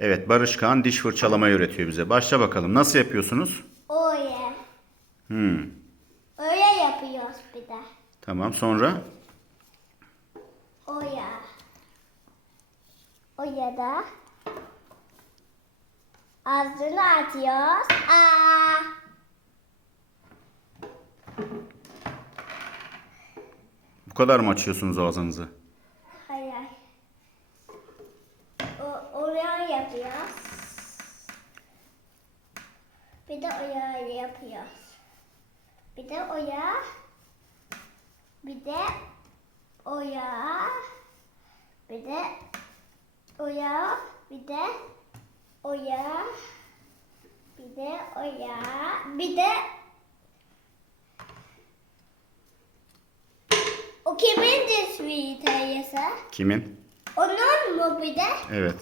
Evet Barış Kağan diş fırçalamayı öğretiyor bize. Başla bakalım. Nasıl yapıyorsunuz? Öyle. Hmm. Öyle yapıyoruz bir de. Tamam sonra? Oya. Oya da ağzını açıyoruz. Aa. Bu kadar mı açıyorsunuz ağzınızı? Hayır. O, oraya yapıyoruz. Bir de oraya yapıyoruz. Bir de oraya. Bir de oraya. Bir de oraya. Bir de oraya. Bir de oraya. Bir de o kimin vitayesi? Kimin? Onun mu bir de? Evet.